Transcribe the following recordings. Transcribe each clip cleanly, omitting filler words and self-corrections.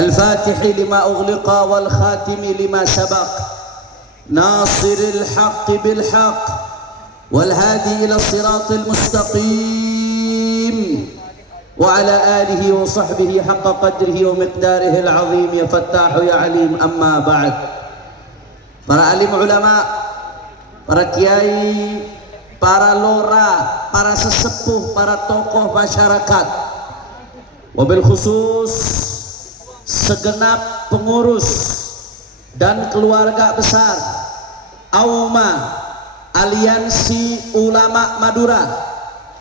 الفاتح لما أغلق والخاتم لما سبق ناصر الحق بالحق والهادي إلى الصراط المستقيم وعلى آله وصحبه حق قدره ومقداره العظيم يا فتاح يا عليم. أما بعد, para alim ulama, para kiai, para lora, para sesepuh, para tokoh masyarakat, wabil khusus segenap pengurus dan keluarga besar AUMA Aliansi Ulama Madura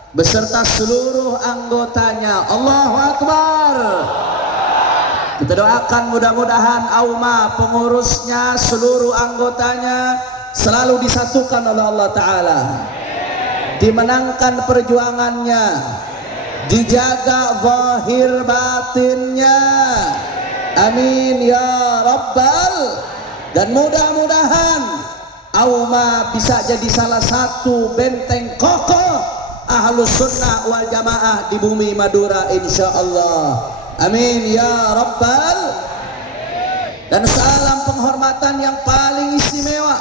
beserta seluruh anggotanya. Allahu Akbar. Kita doakan mudah-mudahan AUMA, pengurusnya, seluruh anggotanya selalu disatukan oleh Allah Ta'ala, dimenangkan perjuangannya, dijaga zahir batinnya, amin ya rabbal. Dan mudah-mudahan AUMA bisa jadi salah satu benteng kokoh ahlus sunnah wal jamaah di bumi Madura insyaallah, amin ya rabbal. Dan salam penghormatan yang paling istimewa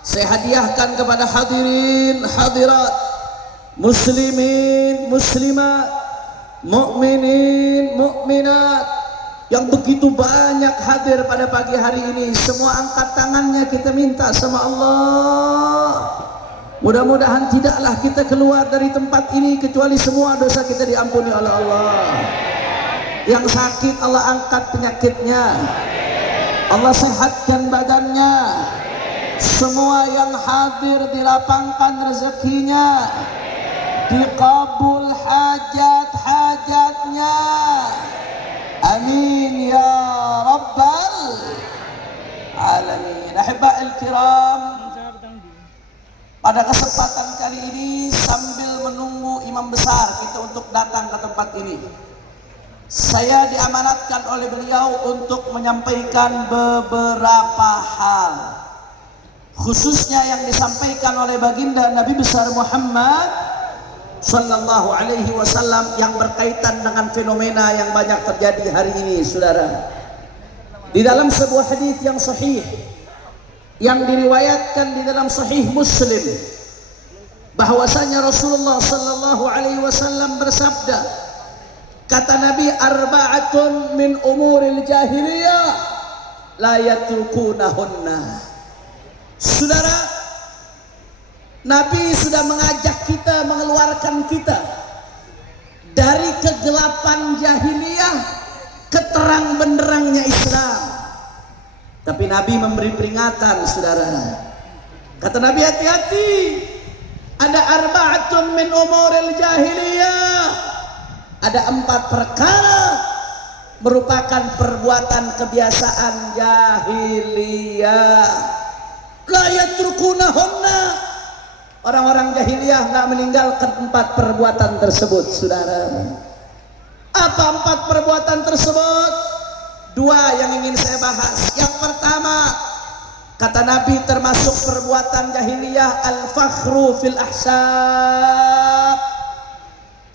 saya hadiahkan kepada hadirin hadirat, muslimin muslimat, mukminin mukminat yang begitu banyak hadir pada pagi hari ini. Semua angkat tangannya, kita minta sama Allah, mudah-mudahan tidaklah kita keluar dari tempat ini kecuali semua dosa kita diampuni oleh Allah. Yang sakit Allah angkat penyakitnya, Allah sehatkan badannya. Semua yang hadir dilapangkan rezekinya, dikabul hajat-hajatnya, amin ya rabbal alamin. Ahiba'il kiram, pada kesempatan kali ini sambil menunggu imam besar kita untuk datang ke tempat ini, saya diamanatkan oleh beliau untuk menyampaikan beberapa hal, khususnya yang disampaikan oleh baginda Nabi besar Muhammad sallallahu alaihi wasallam yang berkaitan dengan fenomena yang banyak terjadi hari ini, saudara. Di dalam sebuah hadis yang sahih yang diriwayatkan di dalam sahih Muslim, bahwasanya Rasulullah sallallahu alaihi wasallam bersabda, kata Nabi, arba'atun min umuril jahiliyah la yatrukunahunna. Saudara, Nabi sudah mengajak kita, mengeluarkan kita dari kegelapan jahiliyah ke terang benderangnya Islam. Tapi Nabi memberi peringatan, saudara. Kata Nabi, hati-hati, ada arba'atun min umuril jahiliyah, ada 4 perkara merupakan perbuatan kebiasaan jahiliyah. La yatrukunahunna, orang-orang jahiliyah nggak meninggalkan 4 perbuatan tersebut, saudara. Apa 4 perbuatan tersebut? 2 yang ingin saya bahas. Yang pertama, kata Nabi, termasuk perbuatan jahiliyah al-fakhru fil ahsab,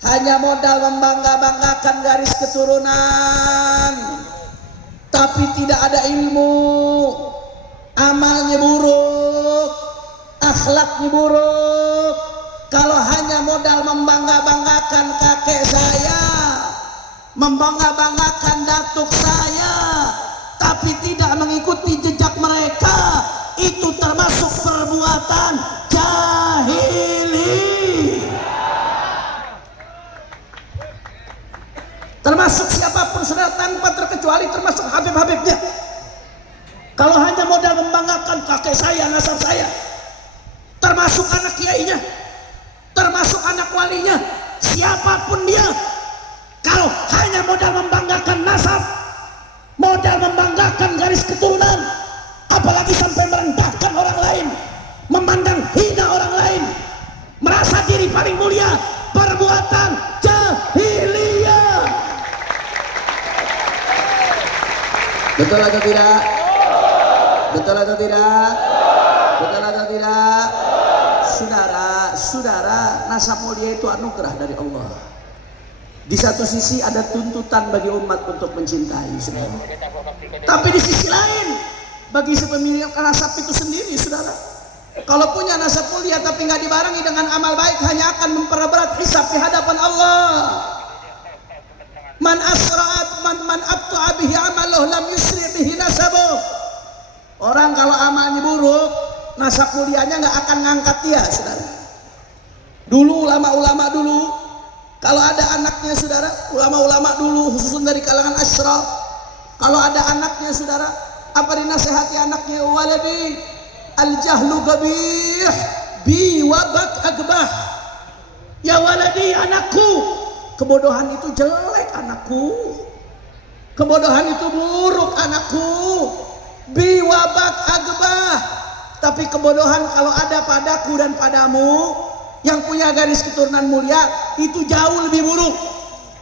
hanya modal membangga-banggakan garis keturunan, tapi tidak ada ilmu, amalnya buruk, akhlaknya buruk. Kalau hanya modal membangga-banggakan kakek saya, membangga-banggakan datuk saya, tapi tidak mengikuti jejak mereka, itu termasuk perbuatan jahili. Termasuk siapapun, saudara, tanpa terkecuali, termasuk habib-habibnya. Kalau hanya modal membanggakan kakek saya, nasab saya, termasuk anak kiainya, termasuk anak walinya, siapapun dia, kalau hanya modal membanggakan nasab, modal membanggakan garis keturunan, apalagi sampai merendahkan orang lain, memandang hina orang lain, merasa diri paling mulia, perbuatan jahiliyah. Betul atau tidak? Betul atau tidak? Betul atau tidak? Saudara, nasab mulia itu anugerah dari Allah. Di satu sisi ada tuntutan bagi umat untuk mencintai, saudara. Tapi di sisi lain, bagi si pemilik nasab itu sendiri, saudara, kalau punya nasab mulia tapi nggak dibarengi dengan amal baik, hanya akan memperberat hisab di hadapan Allah. Man asra'at man abta'a bihi amaluh lam yusri bihi nasabuh. Orang kalau amalnya buruk, nasab mulianya nggak akan ngangkat dia, saudara. Dulu ulama-ulama dulu, kalau ada anaknya, saudara, ulama-ulama dulu khususnya dari kalangan asyraf, kalau ada anaknya, saudara, apa dinasehati anaknya? Waladi al-jahlu gabih bi wabak agbah. Ya waladi, anakku, kebodohan itu jelek, anakku. Kebodohan itu buruk, anakku. Bi wabak agbah. Tapi kebodohan kalau ada padaku dan padamu yang punya garis keturunan mulia, itu jauh lebih buruk,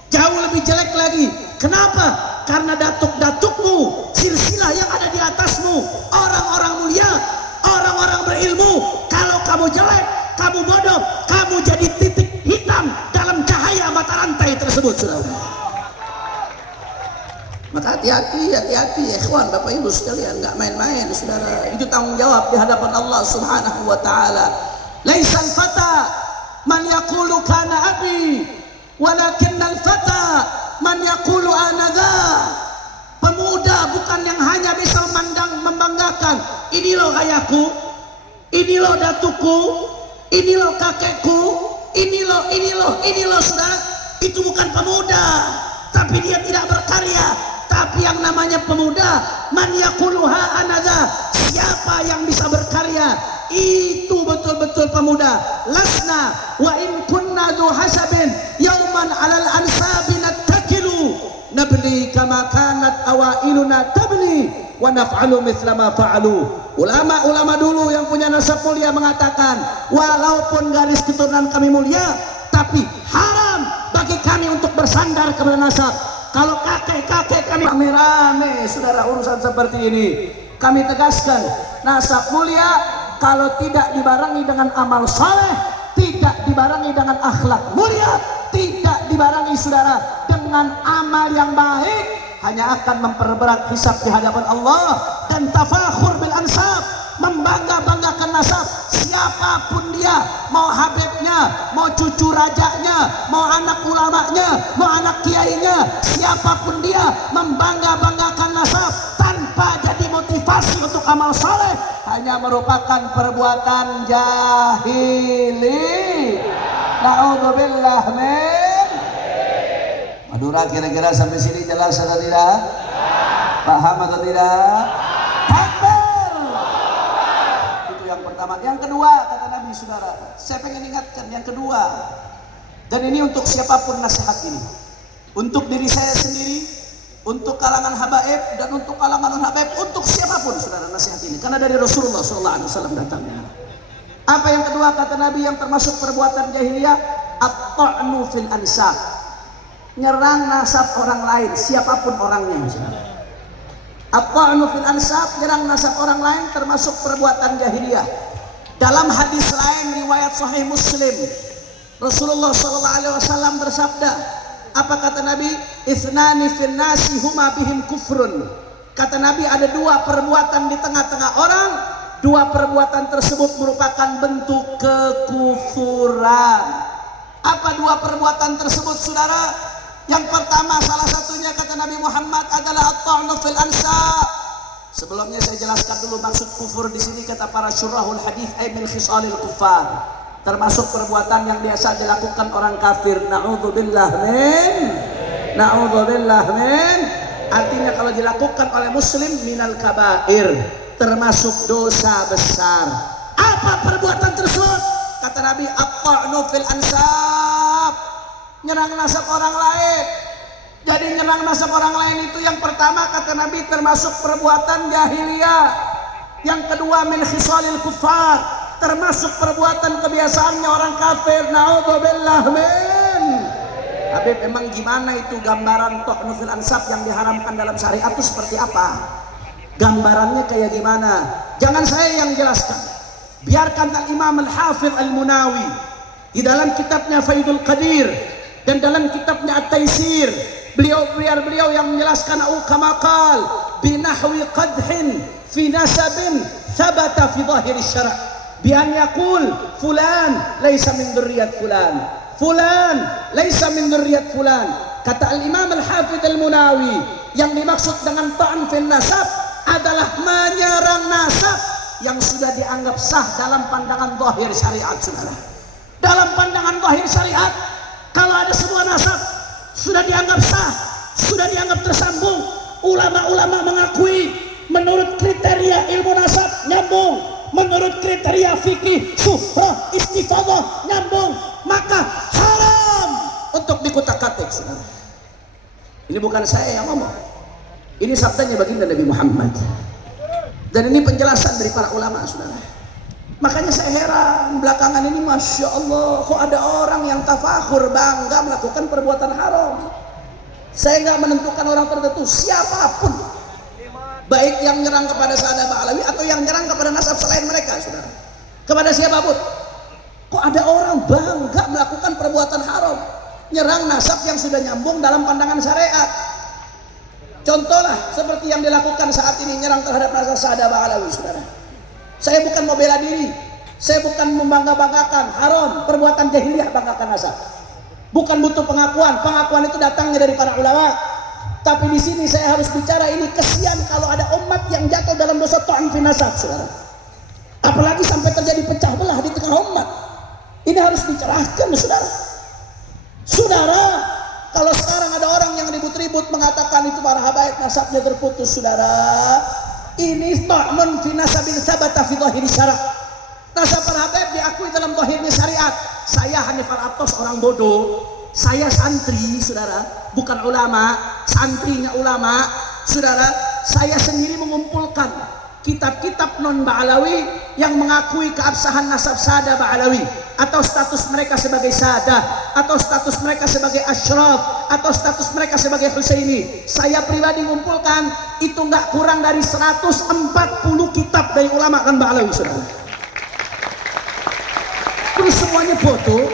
jauh lebih jelek lagi. Kenapa? Karena datuk-datukmu, silsilah yang ada di atasmu, orang-orang mulia, orang-orang berilmu, kalau kamu jelek, kamu bodoh, kamu jadi titik hitam dalam cahaya mata rantai tersebut, saudara. Maka hati-hati, ikhwan, bapak ibu sekalian, nggak main-main, saudara. Itu tanggung jawab di hadapan Allah Subhanahu wa Ta'ala. Laisal fata man yaqulu kana abi, walakinnal fata man yaqulu ana dha. Pemuda bukan yang hanya bisa membanggakan, ini loh ayahku, ini loh datuku, ini loh kakekku, ini loh, saudara. Itu bukan pemuda, tapi dia tidak berkarya. Tapi yang namanya pemuda, man yaquluha anadha, siapa yang bisa berkarya, itu betul-betul pemuda. Lasna wa in kunna dhu hasabin yauman alal ansabi nattakilu nabni kama kanat awailuna tabni wa naf'alu mithla ma fa'alu. Ulama-ulama dulu yang punya nasab mulia mengatakan, walaupun garis keturunan kami mulia, tapi haram bagi kami untuk bersandar kepada nasab. Kalau kakek-kakek kami rame-rame, saudara, urusan seperti ini, kami tegaskan, nasab mulia kalau tidak dibarengi dengan amal saleh, tidak dibarengi dengan akhlak mulia, tidak dibarengi, saudara, dengan amal yang baik, hanya akan memperberat hisab di hadapan Allah. Dan tafakhur bil ansab, membangga-banggakan nasab, siapapun dia, mau habibnya, mau cucu rajanya, mau anak ulamanya, mau anak kiainya, siapapun dia, membangga-banggakan nasab tanpa jadi motivasi untuk amal saleh, hanya merupakan perbuatan jahili. Na'udzubillah min. Madura, kira-kira sampai sini jelas atau tidak? Paham atau tidak? Pertama. Yang kedua, kata Nabi, saudara, saya pengen ingatkan yang kedua, dan ini untuk siapapun nasihat ini, untuk diri saya sendiri, untuk kalangan habaib, dan untuk kalangan non-habaib, untuk siapapun, saudara, nasihat ini, karena dari Rasulullah SAW datangnya. Apa yang kedua, kata Nabi, yang termasuk perbuatan jahiliyah? At-ta'nu fil ansab, nyerang nasab orang lain, siapapun orangnya, saudara. At-ta'nu fil ansab, nyerang nasab orang lain, termasuk perbuatan jahiliyah. Dalam hadis lain riwayat Sahih Muslim, Rasulullah SAW bersabda, apa kata Nabi? Ithnani fin nasi huma bihim kufrun. Kata Nabi, ada dua perbuatan di tengah-tengah orang, dua perbuatan tersebut merupakan bentuk kekufuran. Apa dua perbuatan tersebut, saudara? Yang pertama, salah satunya kata Nabi Muhammad adalah at-ta'nu fil ansab. Sebelumnya saya jelaskan dulu maksud kufur di sini, kata para syurahul hadis, ay min khisalil kuffar, termasuk perbuatan yang biasa dilakukan orang kafir. Na'udzubillah min, artinya kalau dilakukan oleh muslim, minal kabair, termasuk dosa besar. Apa perbuatan tersebut? Kata Nabi, at-ta'nu fil ansab, nyerang nasab orang lain. Jadi nyerang nasab orang lain itu yang pertama, kata Nabi, termasuk perbuatan jahiliyah. Yang kedua, min khisalil kuffar, termasuk perbuatan kebiasaannya orang kafir. Na'udzubillah min. Habib, emang gimana itu gambaran ta'nu fil ansab yang diharamkan dalam syariat itu seperti apa? Gambarannya kayak gimana? Jangan saya yang jelaskan, biarkan Al-Imam Al-Hafidh Al-Munawi di dalam kitabnya Faidul Qadir Dan dalam kitabnya At-Taisir, beliau yang menjelaskan kama qal binahwi qadhin fi nasabin thabata fi dhahir syara' bi an yaqul fulan laisa min dzurriyyat fulan laisa min dzurriyyat fulan. Kata Al-Imam Al-Hafidz Al-Munawi, yang dimaksud dengan ta'an fil nasab adalah menyerang nasab yang sudah dianggap sah dalam pandangan zahir syariat. Saudara, dalam pandangan zahir syariat, kalau ada sebuah nasab sudah dianggap sah, sudah dianggap tersambung, ulama-ulama mengakui menurut kriteria ilmu nasab nyambung, menurut kriteria fikih syuhrah istifadah nyambung, maka haram untuk dikutak-katik. Saudara, ini bukan saya yang ngomong, ini sabdanya baginda Nabi Muhammad, dan ini penjelasan dari para ulama. Saudara, makanya saya heran belakangan ini, Masya Allah, kok ada orang yang tafakhur, bangga melakukan perbuatan haram. Saya nggak menentukan orang tertentu, siapapun, baik yang nyerang kepada Sa'adah Ba'alawi atau yang nyerang kepada nasab selain mereka. Saudara, kepada siapapun, kok ada orang bangga melakukan perbuatan haram, nyerang nasab yang sudah nyambung dalam pandangan syariat. Contohlah seperti yang dilakukan saat ini, nyerang terhadap nasab Sa'adah Ba'alawi. Saudara, saya bukan mau bela diri, saya bukan membangga-banggakan haram, perbuatan jahiliyah banggakan nasab. Bukan butuh pengakuan itu datangnya dari para ulama. Tapi di sini saya harus bicara, ini kesian kalau ada umat yang jatuh dalam dosa ta'an fi nasab. Saudara, apalagi sampai terjadi pecah belah di tengah umat. Ini harus dicerahkan. Saudara, kalau sekarang ada orang yang ribut-ribut mengatakan itu para habaib nasabnya terputus. Saudara, ini ta'mun fi nasabin sabata fi dhahiri syara'. Nasab para habaib diakui dalam zahirnya syariat. Saya Hanifal Atos orang bodoh, saya santri, saudara, bukan ulama, santrinya ulama. Saudara, saya sendiri mengumpulkan kitab-kitab non Ba'alawi yang mengakui keabsahan nasab Sa'adah Ba'alawi, atau status mereka sebagai Sa'adah, atau status mereka sebagai Ashraf, atau status mereka sebagai Husaini. Saya pribadi mengumpulkan itu nggak kurang dari 140 kitab dari ulama non Ba'alawi. Saudara, terus semuanya bodoh,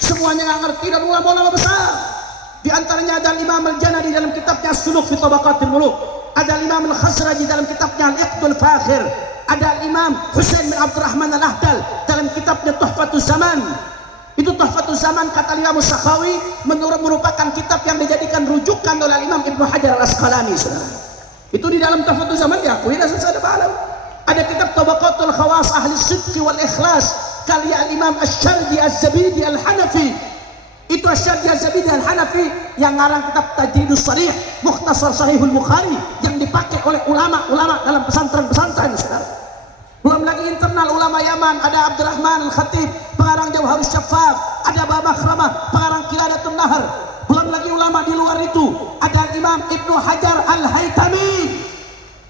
semuanya nggak ngerti, dan ulama-ulama besar. Di antaranya ada Imam Al-Janadi dalam kitabnya Suluk fi Tabaqatil Muluk, ada Imam Al-Khazraji dalam kitabnya Al-Iqdul Fakhir, ada Imam Husain bin Abdurrahman Al-Ahdal dalam kitabnya Tuhfatuz Zaman. Itu Tuhfatuz Zaman, kata Imam Sakhawi, merupakan kitab yang dijadikan rujukan oleh Imam Ibnu Hajar Al-Asqalani. Saudara, itu di dalam Tuhfatuz Zaman diakui nasab Sa'adah Ba'alawi. Ada kitab Tabaqatul Khawas Ahli Sidqi wal Ikhlas karya Al-Imam Asy-Syardi Az-Zabidi Al-Hanafi. Itu Asy-Syardi Az-Zabidi Al-Hanafi yang ngarang kitab Tajridus Sharih, Mukhtasar Sahihul Bukhari, yang dipakai oleh ulama-ulama dalam pesantren-pesantren. Saudara, belum lagi internal ulama Yaman, ada Abdurrahman Al-Khatib pengarang Jawharus Syaffaf, ada Baba Khramah pengarang Qiyadatun Nahar. Belum lagi ulama di luar itu, ada Imam Ibnu Hajar Al-Haytami.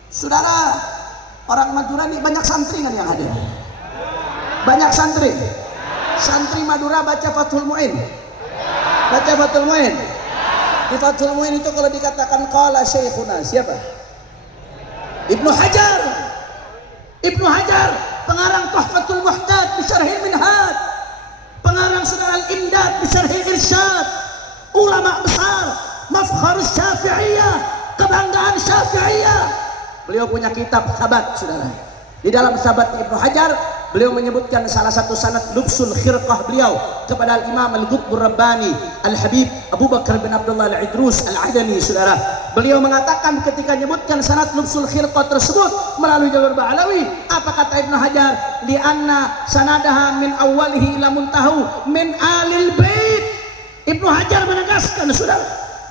Saudara, orang Madura ini banyak santri kan yang hadir? Banyak santri. Santri Madura baca Fathul Mu'in. Baca Fathul Mu'in. Di Fathul Mu'in itu kalau dikatakan qala syekhuna, siapa? Ibnu Hajar. Ibnu Hajar pengarang Tuhfatul Muhtad bi Syarhil Minhaj, pengarang Sunan Al-Imdad bi Syarhil Irsyad. Ulama besar, mafkharus Syafi'iyah, kebanggaan Syafi'iyah. Beliau punya kitab Sabat. Saudara, di dalam Sabat Ibnu Hajar, beliau menyebutkan salah satu sanad lubsul khirqah beliau kepada Al-Imam Al-Qutbur Rabbani Al-Habib Abu Bakar bin Abdullah Al-Idrus Al-Adani. Saudara, beliau mengatakan ketika menyebutkan sanad lubsul khirqah tersebut melalui jalur Ba'alawi, apa kata Ibnu Hajar? Lianna sanadaha min awalihi ila muntahu min alil bait. Ibnu Hajar menegaskan, saudara.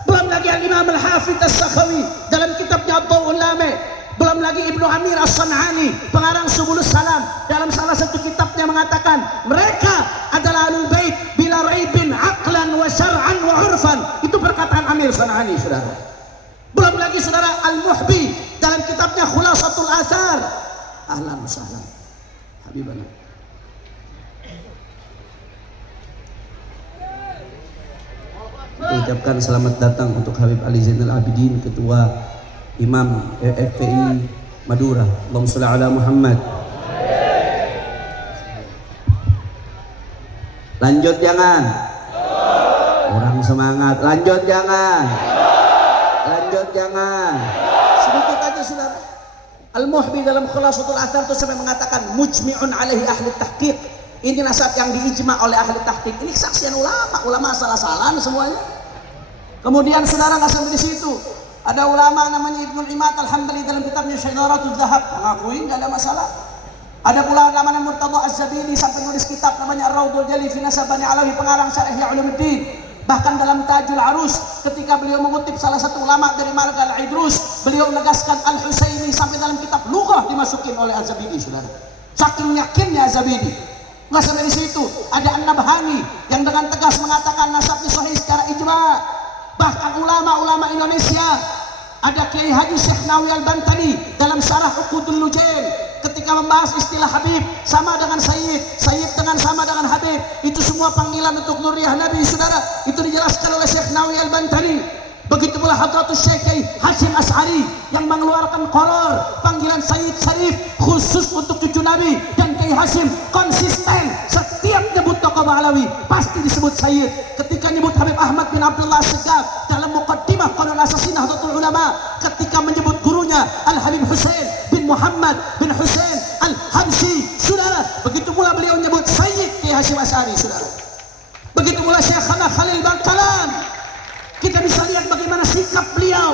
Belum lagi Al-Imam Al-Hafidz As-Sakhawi dalam kitabnya Ad-Daw'ul Lami, belum lagi Ibnu Amir As-San'ani pengarang Subulus Salam dalam salah satu kitabnya mengatakan mereka adalah Ahlul Bait bila raibin aqlan wa syar'an wa 'urfan. Itu perkataan Amir San'ani. Saudara, belum lagi saudara Al-Muhbi dalam kitabnya Khulasatul Athar. Ahlan wa sahlan habibana. Ucapkan selamat datang untuk Habib Ali Zainal Abidin, Ketua Imam FPI Madura. Allahumma shalli ala Muhammad. Lanjut jangan. Kurang semangat. Lanjut jangan. Lanjut jangan. Sedikit aja saudara. Al-Muhbi dalam Khulasatul Athar itu sampai mengatakan mujmi'un alaihi ahli tahqiq. Ini nasab yang diijma oleh ahli tahqiq. Ini kesaksian ulama salah-salahan semuanya. Kemudian saudara nggak sampai di situ. Ada ulama namanya Ibnul Imad Al-Hambali dalam kitabnya Syaidaratul Zahab mengakui nggak ada masalah. Ada pula namanya Murtadha Az-Zabidi sampai nulis kitab namanya Ar-Raudhul Jali fi Nasab Bani Alawi pengarang Syarah Ihya Ulumuddin. Bahkan dalam Tajul Arus ketika beliau mengutip salah satu ulama dari Marga Al-Idrus, beliau menegaskan Al-Husaini sampai dalam kitab lughah dimasukin oleh Az-Zabidi saudara. Saking yakinnya Az-Zabidi. Nggak sampai di situ, ada An-Nabhani yang dengan tegas mengatakan nasabnya sahih secara ijma'. Bahkan ulama-ulama Indonesia, ada Kiai Haji Syekh Nawawi Al-Bantani dalam Syarah Uqudul Lujain ketika membahas istilah Habib sama dengan Sayyid, Sayyid dengan sama dengan Habib, itu semua panggilan untuk Nuriyah Nabi saudara. Itu dijelaskan oleh Syekh Nawawi Al-Bantani. Begitu pula Hadratus Syekh Kiai Hashim Ash'ari yang mengeluarkan qaror panggilan Sayyid Syarif khusus untuk cucu Nabi, dan Kiai Hashim konsisten setiap nyebut tokoh Alawi pasti disebut Sayyid. Ketika nyebut Habib Ahmad bin Abdullah Segaf dalam Muqaddimah Qanun Asasinah Nahdlatul Ulama, ketika menyebut gurunya Al-Habib Husain bin Muhammad bin Husain Al-Habsyi saudara. Begitu pula beliau menyebut Sayyid Kiai Hashim Ash'ari saudara. Begitu pula Syekhana Khalil Bangkalan. Kita bisa lihat bagaimana sikap beliau,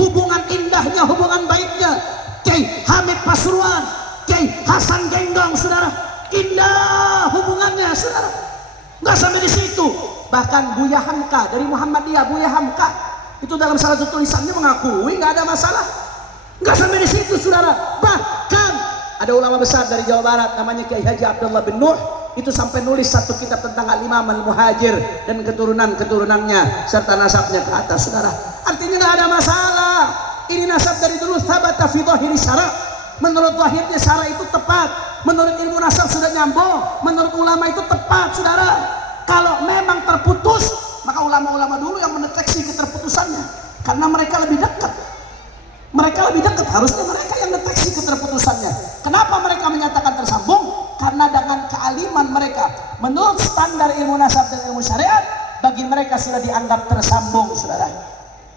hubungan indahnya, hubungan baiknya Kiai Hamid Pasuruan, Kiai Hasan Genggong saudara. Indah hubungannya saudara. Nggak sampai di situ, bahkan Buya Hamka dari Muhammadiyah, Buya Hamka itu dalam salah satu tulisannya mengakui nggak ada masalah. Nggak sampai di situ saudara, bahkan ada ulama besar dari Jawa Barat namanya Kiai Haji Abdullah bin Nuh, itu sampai nulis satu kitab tentang Al-Imam Al-Muhajir dan keturunan-keturunannya serta nasabnya ke atas saudara. Artinya nggak ada masalah. Ini nasab dari dulu thabata fi dhahiri syara'. Menurut lahirnya syara' itu tepat, menurut ilmu nasab sudah nyambung, menurut ulama itu tepat saudara. Kalau memang terputus, maka ulama-ulama dulu yang mendeteksi keterputusannya, karena mereka lebih dekat. Mereka lebih dekat, harusnya mereka yang deteksi keterputusannya. Kenapa mereka menyatakan tersambung? Karena dengan kealiman mereka menurut standar ilmu nasab dan ilmu syariat, bagi mereka sudah dianggap tersambung saudara.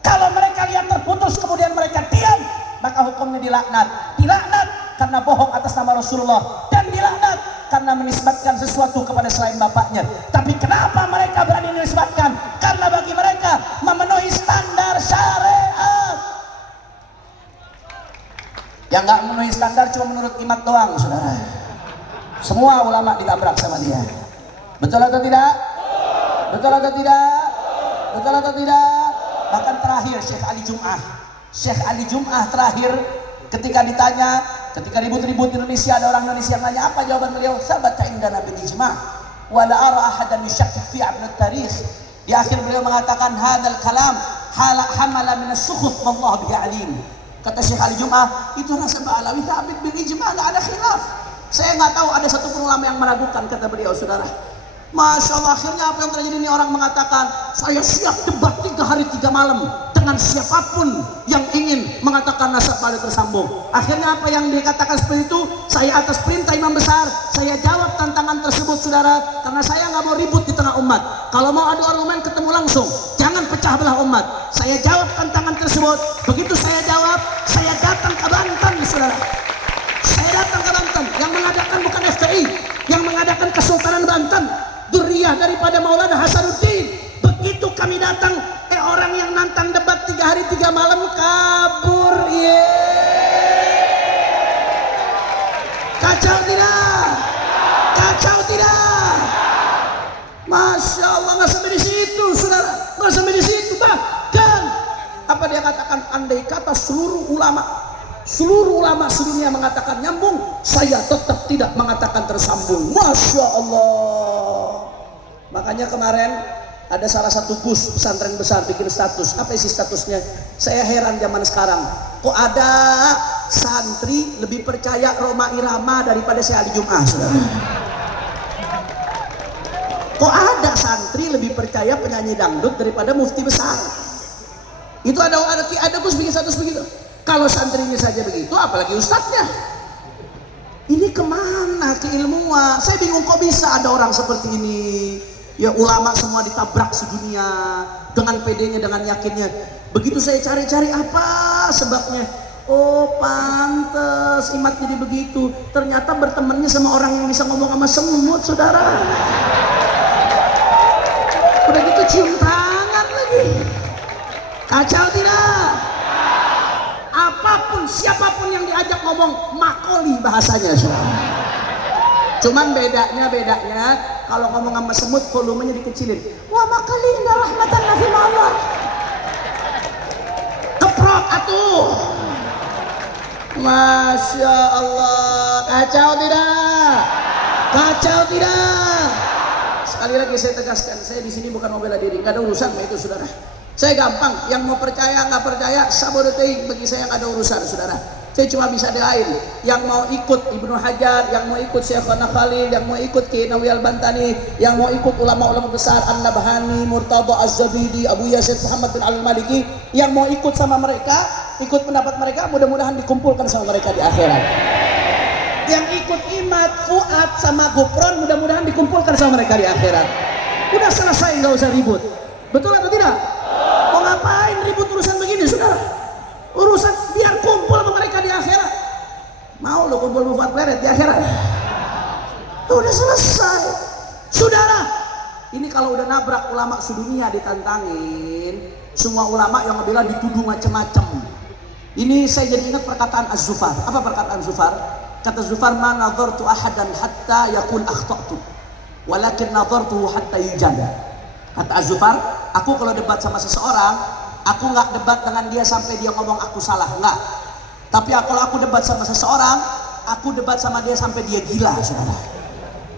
Kalau mereka lihat terputus kemudian mereka diam, maka hukumnya dilaknat. Dilaknat karena bohong atas nama Rasulullah, dan dilaknat karena menisbatkan sesuatu kepada selain bapaknya. Tapi kenapa mereka berani menisbatkan? Karena bagi mereka memenuhi standar syariat. Yang nggak memenuhi standar cuma menurut Imad doang saudara. Semua ulama ditabrak sama dia. Betul atau tidak? Betul atau tidak? Betul atau tidak? Bahkan terakhir Syekh Ali Jum'ah, Syekh Ali Jum'ah terakhir ketika ditanya, ketika ribut-ribut di Indonesia, ada orang Indonesia yang nanya, apa jawaban beliau? Sabata indana bil ijma' wa la ara ahadan yushakkik fi abn at-tarikh. Di akhir beliau mengatakan hadzal kalam hamala min as-sukhuf wallahu bihi alim. Kata Syekh Ali Jum'ah, itu nasab Alawi thabit bil ijma', enggak ada khilaf. Saya nggak tahu ada satupun ulama yang meragukan, kata beliau saudara. Masya Allah, akhirnya apa yang terjadi ini? Orang mengatakan saya siap debat 3 hari 3 malam dengan siapapun yang ingin mengatakan nasab Alawi tersambung. Akhirnya apa yang dikatakan seperti itu? Saya atas perintah imam besar, saya jawab tantangan tersebut saudara, karena saya nggak mau ribut di tengah umat. Kalau mau adu argumen ketemu langsung, jangan pecah belah umat. Saya jawab tantangan tersebut. Begitu saya jawab, saya datang ke Banten saudara. Saya datang ke Banten, yang mengadakan bukan FPI, yang mengadakan Kesultanan Banten, dzurriyyah daripada Maulana Hasanuddin. Begitu kami datang, orang yang nantang debat 3 hari 3 malam kabur. Kacau tidak? Kacau tidak? Masya Allah, nggak sampai di situ saudara, nggak sampai di situ. Bahkan apa dia katakan, andai kata seluruh ulama sedunia mengatakan nyambung, saya tetap tidak mengatakan tersambung. Masya Allah. Makanya kemarin ada salah satu bus pesantren besar bikin status. Apa isi statusnya? Saya heran zaman sekarang, kok ada santri lebih percaya Roma Irama daripada Syekh Ali Jum'ah saudara. Kok ada santri lebih percaya penyanyi dangdut daripada mufti besar? Itu ada bus bikin status begitu. Kalau santrinya saja begitu, apalagi ustadznya. Ini kemana keilmuan? Saya bingung kok bisa ada orang seperti ini. Ya ulama semua ditabrak sedunia dengan pedenya, dengan yakinnya. Begitu saya cari-cari apa sebabnya, oh pantes Imat jadi begitu. Ternyata bertemannya sama orang yang bisa ngomong sama semut, saudara. Udah gitu cium tangan lagi. Kacau tidak? Apapun, siapapun yang diajak ngomong makoli bahasanya, saudara. Cuman bedanya kalau ngomong sama semut volumenya dikecilin. Wah makali indah rahmatan nafi Allah. Keprok atuh. Masya Allah, kacau tidak? Kacau tidak? Sekali lagi saya tegaskan, saya di sini bukan mau bela diri, nggak ada urusan sama itu, saudara. Saya gampang, yang mau percaya nggak percaya, sabodoteing, bagi saya nggak ada urusan, saudara. Saya cuma bisa doain, yang mau ikut Ibnu Hajar, yang mau ikut Syekhana Khalil, yang mau ikut Kiai Nawawi Al-Bantani, yang mau ikut ulama-ulama besar An-Nabhani, Murtada Az-Zabidi, Abu Yazid Muhammad bin Al-Maliki, yang mau ikut sama mereka, ikut pendapat mereka, mudah-mudahan dikumpulkan sama mereka di akhirat. Yang ikut Imat, Fuad sama Gufron, mudah-mudahan dikumpulkan sama mereka di akhirat. Udah selesai, nggak usah ribut. Betul atau tidak? Mau ngapain ribut urusan begini, saudara? Urusan biar kumpul sama mereka di akhirat. Mau lo kumpul sama Fuad Pleret di akhirat? Udah selesai, saudara. Ini kalau udah nabrak ulama sedunia ditantangin, semua ulama yang bilang dituduh macam-macam. Ini saya jadi ingat perkataan Az-Zufar. Apa perkataan Zufar? Kata Zufar, ma nadhartu ahadan hatta yaqul akhta'tu, walakin nadhartuhu hatta yujada. Kata Az-Zufar, aku kalau debat sama seseorang, aku nggak debat dengan dia sampai dia ngomong aku salah, enggak. Tapi kalau aku debat sama seseorang, aku debat sama dia sampai dia gila, saudara.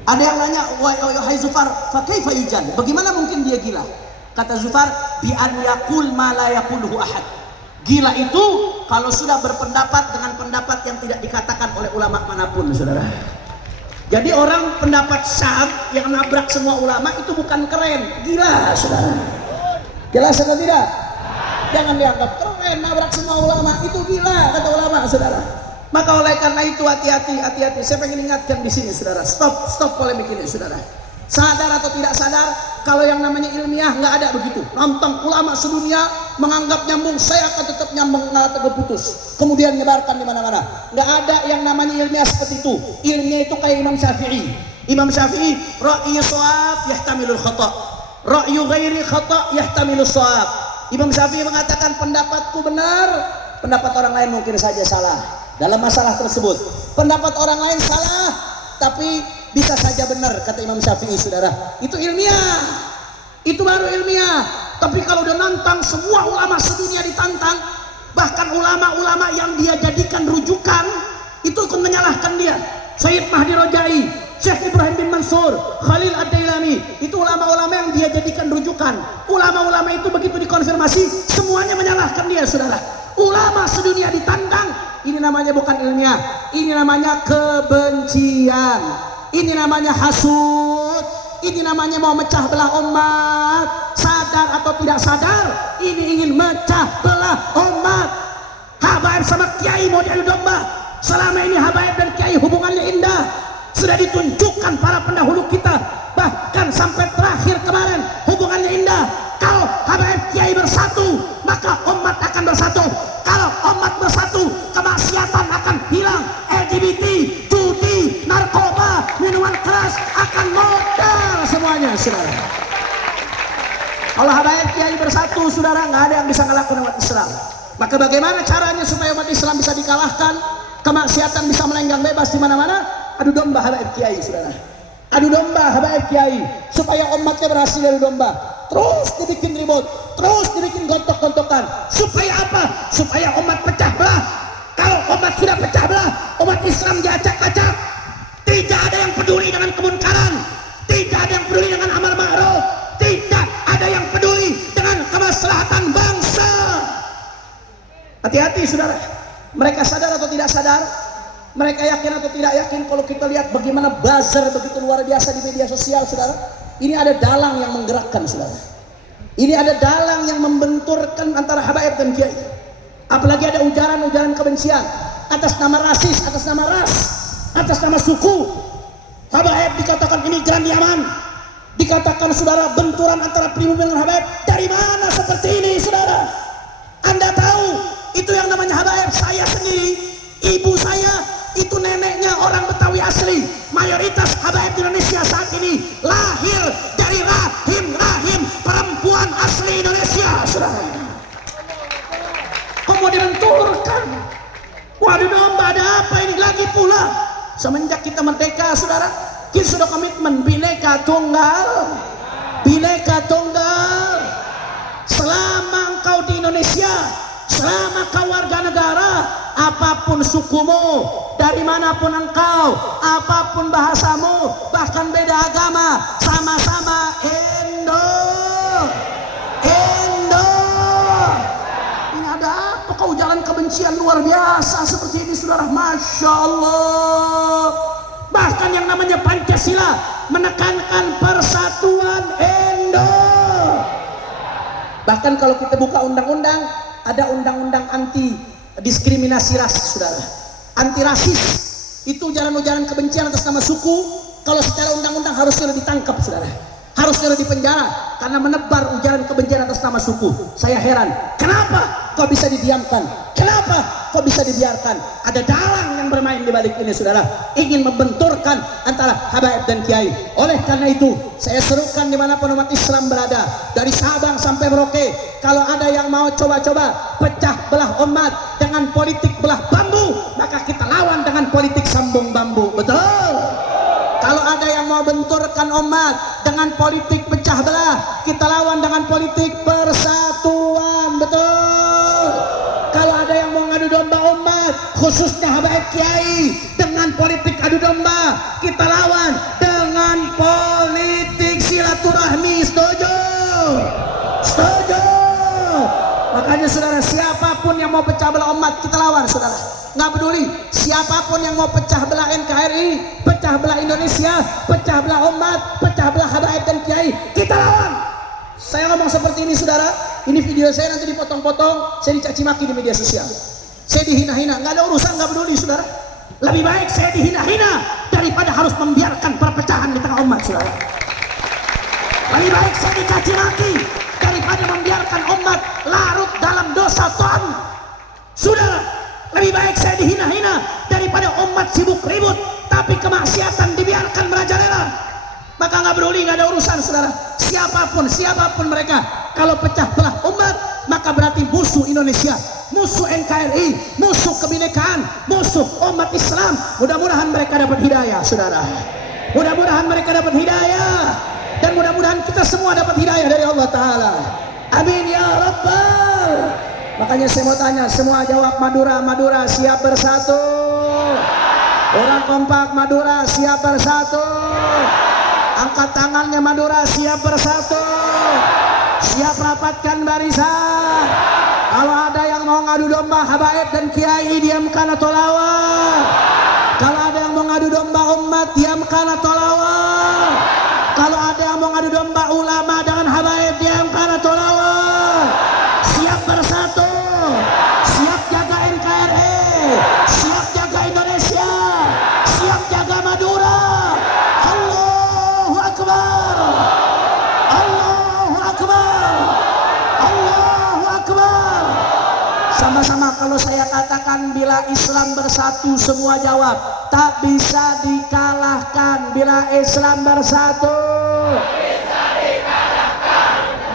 Ada yang nanya, wahai Zufar, fa kaifa yujad? Bagaimana mungkin dia gila? Kata Zufar, bi an yaqul ma la yaquluhu ahad. Gila itu kalau sudah berpendapat dengan pendapat yang tidak dikatakan oleh ulama manapun, saudara. Jadi orang pendapat Syam yang nabrak semua ulama itu bukan keren, gila, saudara. Jelas atau tidak? Jangan dianggap keren, nabrak semua ulama itu gila, kata ulama, saudara. Maka oleh karena itu hati-hati. Saya pengen ingatkan di sini, saudara. Stop polemik ini, saudara. Sadar atau tidak sadar, kalau yang namanya ilmiah nggak ada begitu. Nonton ulama sedunia menganggap nyambung, saya akan tetap nyambung, nggak terputus. Kemudian nyebarkan di mana-mana. Nggak ada yang namanya ilmiah seperti itu. Ilmiah itu kayak Imam Syafi'i. Imam Syafi'i, ra'yu shawab yahtamilul khata', ra'yu ghairi khata' yahtamilul shawab. Imam Syafi'i mengatakan pendapatku benar, pendapat orang lain mungkin saja salah dalam masalah tersebut. Pendapat orang lain salah, tapi bisa saja benar, kata Imam Syafi'i, saudara. Itu ilmiah, itu baru ilmiah. Tapi kalau udah nantang, semua ulama sedunia ditantang, bahkan ulama-ulama yang dia jadikan rujukan itu ikut menyalahkan dia. Sayyid Mahdi Rojai, Syekh Ibrahim bin Mansur, Khalil Ad-Dailami, itu ulama-ulama yang dia jadikan rujukan. Ulama-ulama itu begitu dikonfirmasi, semuanya menyalahkan dia, saudara. Ulama sedunia ditantang, ini namanya bukan ilmiah, ini namanya kebencian. Ini namanya hasud, ini namanya mau mecah belah umat. Sadar atau tidak sadar, ini ingin mecah belah umat. Habaib sama kiai mau diadu domba. Selama ini habaib dan kiai hubungannya indah, sudah ditunjukkan para pendahulu kita. Bahkan sampai terakhir kemarin hubungannya indah. Kalau habaib kiai bersatu, maka umat akan bersatu. Kalau umat bersatu, kemaksiatan akan hilang. LGBT, judi, narkoba, minuman keras akan modal semuanya, saudara. Kalau habaib kiai bersatu, saudara, nggak ada yang bisa ngelakuin umat Islam. Maka bagaimana caranya supaya umat Islam bisa dikalahkan, kemaksiatan bisa melenggang bebas di mana-mana? Adu domba habaib kiai, saudara. Adu domba habaib kiai supaya umatnya berhasil adu domba. Terus dibikin ribut, terus dibikin gontok-gontokan. Supaya apa? Supaya umat pecah belah. Kalau umat sudah pecah belah, umat Islam diacak-acak. Tidak ada yang peduli dengan kemunkaran, tidak ada yang peduli dengan amal ma'ruf, tidak ada yang peduli dengan kemaslahatan bangsa. Hati-hati, saudara. Mereka sadar atau tidak sadar, mereka yakin atau tidak yakin, kalau kita lihat bagaimana buzzer begitu luar biasa di media sosial, saudara. Ini ada dalang yang menggerakkan, saudara. Ini ada dalang yang membenturkan antara habaib dan kiai. Apalagi ada ujaran-ujaran kebencian atas nama rasis, atas nama ras, atas nama suku. Habaib dikatakan imigran di Yaman, Dikatakan saudara benturan antara pribumi dengan habaib. Dari mana seperti ini saudara? Anda tahu itu yang namanya habaib. Saya sendiri, ibu saya itu neneknya orang Betawi asli. Mayoritas habaib di Indonesia saat ini lahir dari rahim perempuan asli Indonesia saudara. Kok mau dibenturkan? Waduh domba, ada apa ini lagi pula? Semenjak kita merdeka saudara, kita sudah komitmen Bhinneka Tunggal Selama engkau di Indonesia, selama kau warga negara, apapun sukumu, dari manapun engkau, apapun bahasamu, bahkan beda agama, sama-sama Indo. Ini ada apa kau jalan kebencian luar biasa seperti ini saudara? Masya Allah. Bahkan yang namanya Pancasila menekankan persatuan Indo. Bahkan kalau kita buka undang-undang, ada undang-undang anti diskriminasi ras saudara. Anti rasis itu ujaran-ujaran kebencian atas nama suku, kalau secara undang-undang harusnya ditangkap saudara, harusnya dipenjara karena menebar ujaran kebencian atas nama suku. Saya heran, kenapa kok bisa didiamkan? Kenapa kok bisa dibiarkan? Ada dalang yang bermain di balik ini saudara, ingin membenturkan antara habaib dan kiai. Oleh karena itu saya serukan dimanapun umat Islam berada, dari Sabang sampai Merauke, kalau ada yang mau coba-coba pecah belah umat dengan politik belah bambu, maka kita lawan dengan politik sambung bambu. Betul? Kalau ada yang mau benturkan umat dengan politik pecah belah, kita lawan dengan politik persatuan. Betul? Kalau ada yang mau ngadu domba umat, khususnya habaib kiai, dengan politik adu domba, kita lawan dengan politik silaturahmi. Setuju? Setuju? Makanya saudara, siapapun yang mau pecah belah umat, kita lawan saudara. Nggak peduli siapapun yang mau pecah belah NKRI, pecah belah Indonesia, pecah belah umat, pecah belah habaib dan kiai, kita lawan. Saya ngomong seperti ini saudara, ini video saya nanti dipotong-potong, saya dicaci maki di media sosial, saya dihina-hina, nggak ada urusan, nggak peduli saudara. Lebih baik saya dihina-hina daripada harus membiarkan perpecahan di tengah umat saudara. Lebih baik saya dicaci maki daripada membiarkan umat larut dalam dosa ton saudara. Lebih baik saya dihina-hina daripada umat sibuk ribut tapi kemaksiatan dibiarkan merajalela. Maka nggak peduli, nggak ada urusan saudara, siapapun mereka, kalau pecah belah umat maka berarti musuh Indonesia, musuh NKRI, musuh kebinekaan, musuh umat Islam. Mudah-mudahan mereka dapat hidayah saudara, mudah-mudahan mereka dapat hidayah, dan mudah-mudahan kita semua dapat hidayah dari Allah Ta'ala. Amin ya Rabbal. Makanya saya mau tanya semua, jawab Madura siap bersatu. Orang kompak Madura siap bersatu. Angkat tangannya Madura siap bersatu. Siap rapatkan barisan. Kalau ada yang mau ngadu domba habaib dan kiai, diamkan atau lawan. Kalau ada yang mau ngadu domba umat, diamkan atau lawan. Kalau ada yang mau ngadu domba ulama dengan habaib, diamkan atau lawan. Siap bersatu, siap jaga NKRI, siap jaga Indonesia, siap jaga Madura. Allahu Akbar, Allahu Akbar, Allahu Akbar. Sama-sama kalau saya katakan bila Islam bersatu, semua jawab. Tak bisa dikalahkan bila Islam bersatu.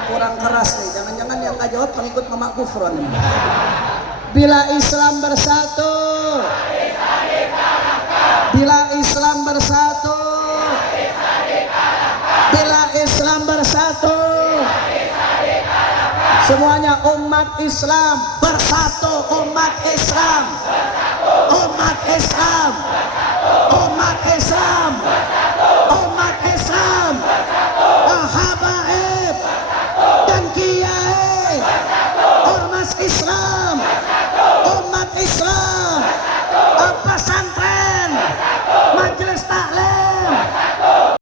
Kurang keras nih, jangan-jangan yang nggak jawab pengikut Mama Kufron. Bila Islam bersatu, bila Islam bersatu, bila Islam bersatu, semuanya umat Islam bersatu, umat Islam, umat Islam, umat Islam, umat Islam, habaib dan kiai, ormas Islam, umat Islam.